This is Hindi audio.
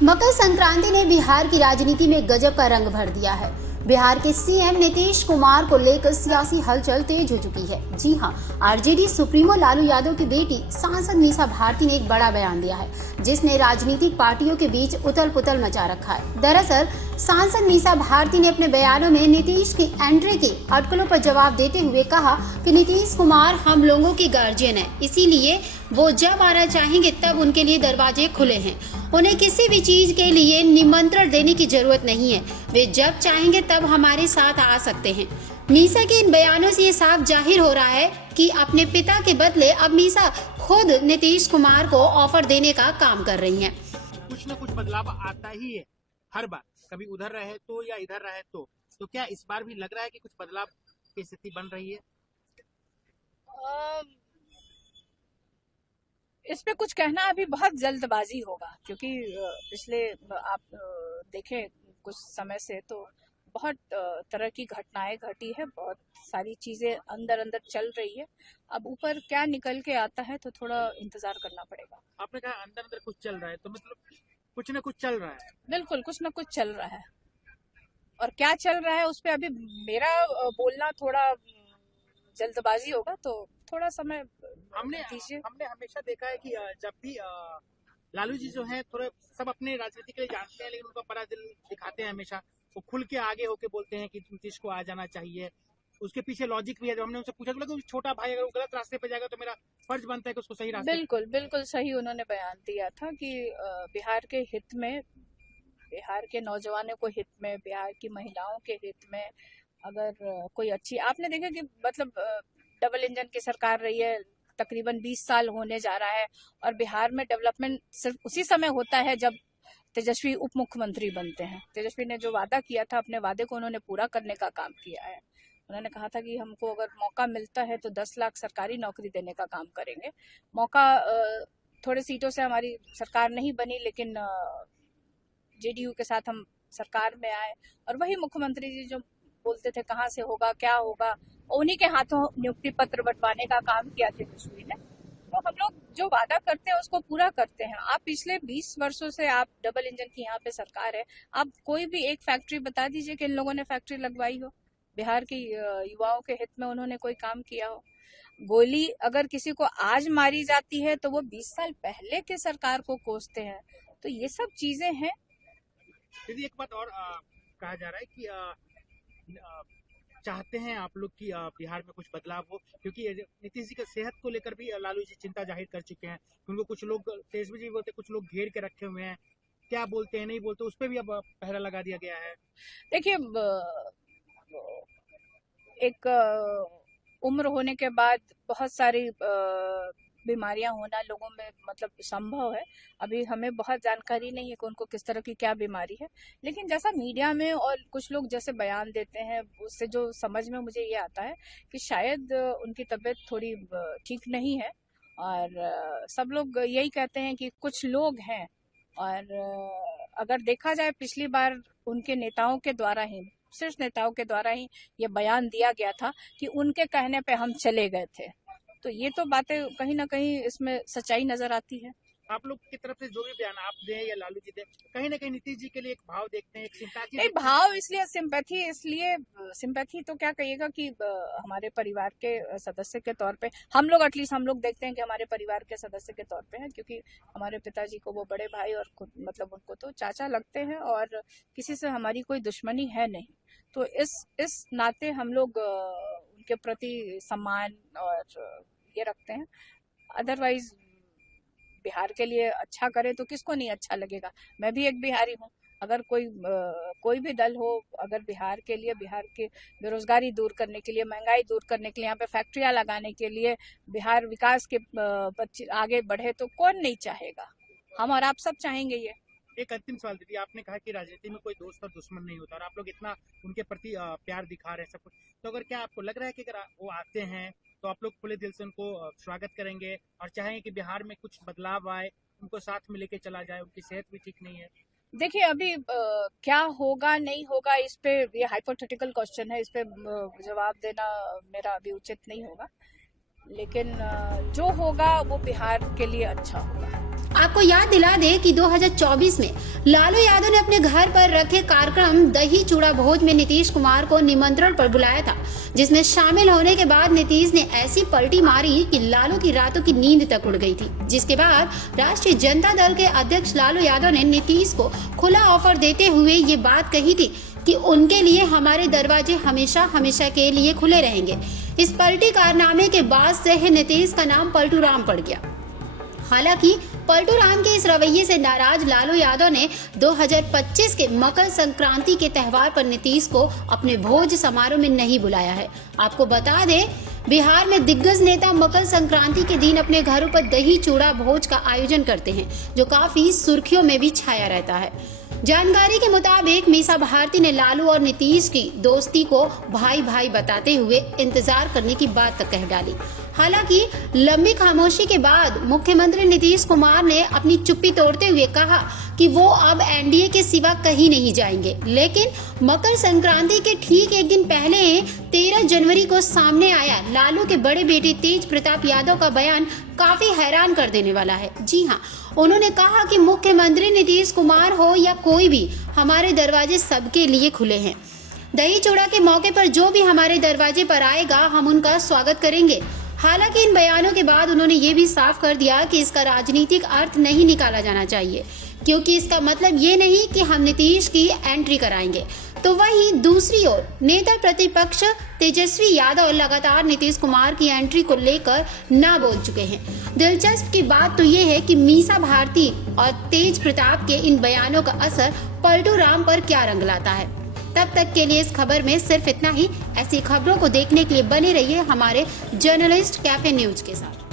मकर संक्रांति ने बिहार की राजनीति में गजब का रंग भर दिया है। बिहार के सीएम नीतीश कुमार को लेकर सियासी हलचल तेज हो चुकी है। जी हां, आरजेडी सुप्रीमो लालू यादव की बेटी सांसद मीसा भारती ने एक बड़ा बयान दिया है, जिसने राजनीतिक पार्टियों के बीच उथल पुथल मचा रखा है। दरअसल सांसद मीसा भारती ने अपने बयानों में नीतीश की एंट्री की अटकलों पर जवाब देते हुए कहा कि नीतीश कुमार हम लोगों के गार्जियन है, इसीलिए वो जब आना चाहेंगे तब उनके लिए दरवाजे खुले हैं। उन्हें किसी भी चीज के लिए निमंत्रण देने की जरूरत नहीं है, वे जब चाहेंगे तब हमारे साथ आ सकते हैं। मीसा के इन बयानों से ये साफ जाहिर हो रहा है कि अपने पिता के बदले अब मीसा खुद नीतीश कुमार को ऑफर देने का काम कर रही हैं। कुछ न कुछ बदलाव आता ही है हर बार, कभी उधर रहे तो या इधर रहे तो क्या इस बार भी लग रहा है कि कुछ बदलाव की स्थिति बन रही है? इस पे कुछ कहना अभी बहुत जल्दबाजी होगा, क्योंकि पिछले आप देखें कुछ समय से तो बहुत तरह की घटनाएं घटी है, बहुत सारी चीजें अंदर अंदर चल रही है। अब ऊपर क्या निकल के आता है तो थोड़ा इंतजार करना पड़ेगा। आपने कहा अंदर अंदर कुछ चल रहा है, तो मतलब कुछ न कुछ चल रहा है। बिल्कुल कुछ न कुछ चल रहा है, और क्या चल रहा है उस पे अभी मेरा बोलना थोड़ा जल्दबाजी होगा, तो थोड़ा समय दीजिए। हमने हमेशा देखा है कि जब भी लालू जी जो है थोड़े सब अपने राजनीति के लिए जानते हैं, लेकिन उनका बड़ा दिल दिखाते हैं हमेशा। वो खुल के आगे होके बोलते हैं कि नीतीश को आ जाना चाहिए। उसके पीछे लॉजिक भी है। जब हमने उनसे पूछा तो छोटा भाई अगर वो गलत रास्ते पे जाएगा तो मेरा फर्ज बनता है कि उसको सही रास्ते। बिल्कुल बिल्कुल सही उन्होंने बयान दिया था कि बिहार के हित में, बिहार के नौजवानों को हित में, बिहार की महिलाओं के हित में अगर कोई अच्छी, आपने देखा कि मतलब डबल इंजन की सरकार रही है, तकरीबन 20 साल होने जा रहा है, और बिहार में डेवलपमेंट सिर्फ उसी समय होता है जब तेजस्वी उप मुख्यमंत्री बनते हैं। तेजस्वी ने जो वादा किया था, अपने वादे को उन्होंने पूरा करने का काम किया है। उन्होंने कहा था कि हमको अगर मौका मिलता है तो 10 लाख सरकारी नौकरी देने का काम करेंगे। मौका थोड़े सीटों से हमारी सरकार नहीं बनी, लेकिन जेडीयू के साथ हम सरकार में आए, और वही मुख्यमंत्री जी जो बोलते थे कहाँ से होगा क्या होगा, उन्हीं के हाथों नियुक्ति पत्र बंटवाने का काम किया तेजस्वी ने। तो हम लोग जो वादा करते हैं उसको पूरा करते हैं। आप पिछले 20 वर्षों से आप डबल इंजन की यहाँ पे सरकार है, आप कोई भी एक फैक्ट्री बता दीजिए कि इन लोगों ने फैक्ट्री लगवाई हो, बिहार के युवाओं के हित में उन्होंने कोई काम किया हो। गोली अगर किसी को आज मारी जाती है तो वो 20 साल पहले के सरकार को कोसते हैं। तो ये सब चीजें हैं। दीदी एक बात और कहा जा रहा है कि चाहते हैं आप लोग कि बिहार में कुछ बदलाव हो, क्योंकि नीतीश जी की सेहत को लेकर भी लालू जी चिंता जाहिर कर चुके हैं। उनको कुछ लोग तेजस्वी जी बोलते, कुछ लोग घेर के रखे हुए हैं, क्या बोलते हैं नहीं बोलते, उस पर भी अब पहरा लगा दिया गया है। देखिए, एक उम्र होने के बाद बहुत सारी बीमारियां होना लोगों में मतलब संभव है। अभी हमें बहुत जानकारी नहीं है कि उनको किस तरह की क्या बीमारी है, लेकिन जैसा मीडिया में और कुछ लोग जैसे बयान देते हैं, उससे जो समझ में मुझे ये आता है कि शायद उनकी तबीयत थोड़ी ठीक नहीं है, और सब लोग यही कहते हैं कि कुछ लोग हैं। और अगर देखा जाए पिछली बार उनके नेताओं के द्वारा ही, सिर्फ नेताओं के द्वारा ही ये बयान दिया गया था कि उनके कहने पे हम चले गए थे। तो ये तो बातें कहीं ना कहीं इसमें सच्चाई नजर आती है। आप लोग की तरफ से जो भी बयान आप दें या लालू जी दें, कहीं ना कहीं नीतीश जी के लिए एक भाव देखते हैं, एक सिंपैथी। नहीं, भाव इसलिए सिंपैथी तो क्या कहिएगा कि हमारे परिवार के सदस्य के तौर पे हम लोग, एटलीस्ट हम लोग देखते हैं कि हमारे परिवार के सदस्य के तौर पे हैं, क्योंकि हमारे पिताजी को वो बड़े भाई और खुद मतलब उनको तो चाचा लगते हैं, और किसी से हमारी कोई दुश्मनी है नहीं। तो इस नाते हम लोग उनके प्रति सम्मान और ये रखते हैं। अदरवाइज बिहार के लिए अच्छा करे तो किसको नहीं अच्छा लगेगा। मैं भी एक बिहारी हूँ। अगर कोई भी दल हो, अगर बिहार के लिए, बिहार के बेरोजगारी दूर करने के लिए, महंगाई दूर करने के लिए, यहाँ पे फैक्ट्रियां लगाने के लिए, बिहार विकास के आगे बढ़े, तो कौन नहीं चाहेगा। हम और आप सब चाहेंगे ये। एक अंतिम सवाल दीदी, आपने कहा कि राजनीति में कोई दोस्त और दुश्मन नहीं होता, और आप लोग इतना उनके प्रति प्यार दिखा रहे हैं सब कुछ, तो अगर क्या आपको लग रहा है कि अगर वो आते हैं तो आप लोग खुले दिल से उनको स्वागत करेंगे और चाहेंगे कि बिहार में कुछ बदलाव आए, उनको साथ में लेके चला जाए? उनकी सेहत भी ठीक नहीं है। देखिए, अभी क्या होगा नहीं होगा, इस पे ये हाइपोथेटिकल क्वेश्चन है, इस पे जवाब देना मेरा अभी उचित नहीं होगा, लेकिन जो होगा वो बिहार के लिए अच्छा होगा। आपको याद दिला दे कि 2024 में लालू यादव ने अपने घर पर रखे कार्यक्रम दही चूड़ा भोज में नीतीश कुमार को निमंत्रण पर बुलाया था, जिसमें शामिल होने के बाद नीतीश ने ऐसी पलटी मारी कि लालू की रातों की नींद तक उड़ गई थी। जिसके बाद राष्ट्रीय जनता दल के अध्यक्ष लालू यादव ने नीतीश को खुला ऑफर देते हुए ये बात कही थी कि उनके लिए हमारे दरवाजे हमेशा हमेशा के लिए खुले रहेंगे। इस पलटी कारनामे के बाद से ही नीतीश का नाम पलटू राम पड़ गया। हालांकि पलटू राम के इस रवैये से नाराज लालू यादव ने 2025 के मकर संक्रांति के त्यौहार पर नीतीश को अपने भोज समारोह में नहीं बुलाया है। आपको बता दें, बिहार में दिग्गज नेता मकर संक्रांति के दिन अपने घरों पर दही चूड़ा भोज का आयोजन करते हैं, जो काफी सुर्खियों में भी छाया रहता है। जानकारी के मुताबिक मीसा भारती ने लालू और नीतीश की दोस्ती को भाई भाई बताते हुए इंतजार करने की बात तक कह डाली। हालांकि लंबी खामोशी के बाद मुख्यमंत्री नीतीश कुमार ने अपनी चुप्पी तोड़ते हुए कहा कि वो अब एनडीए के सिवा कहीं नहीं जाएंगे। लेकिन मकर संक्रांति के ठीक एक दिन पहले 13 जनवरी को सामने आया लालू के बड़े बेटे तेज प्रताप यादव का बयान काफी हैरान कर देने वाला है। जी हाँ, उन्होंने कहा कि मुख्यमंत्री नीतीश कुमार हो या कोई भी, हमारे दरवाजे सबके लिए खुले हैं। दही चूड़ा के मौके पर जो भी हमारे दरवाजे पर आएगा, हम उनका स्वागत करेंगे। हालांकि इन बयानों के बाद उन्होंने ये भी साफ कर दिया कि इसका राजनीतिक अर्थ नहीं निकाला जाना चाहिए, क्योंकि इसका मतलब ये नहीं कि हम नीतीश की एंट्री कराएंगे। तो वहीं दूसरी ओर नेता प्रतिपक्ष तेजस्वी यादव लगातार नीतीश कुमार की एंट्री को लेकर ना बोल चुके हैं। दिलचस्प की बात तो ये है कि मीसा भारती और तेज प्रताप के इन बयानों का असर पलटू राम पर क्या रंग लाता है। तब तक के लिए इस खबर में सिर्फ इतना ही। ऐसी खबरों को देखने के लिए बने रहिए हमारे जर्नलिस्ट कैफे न्यूज के साथ।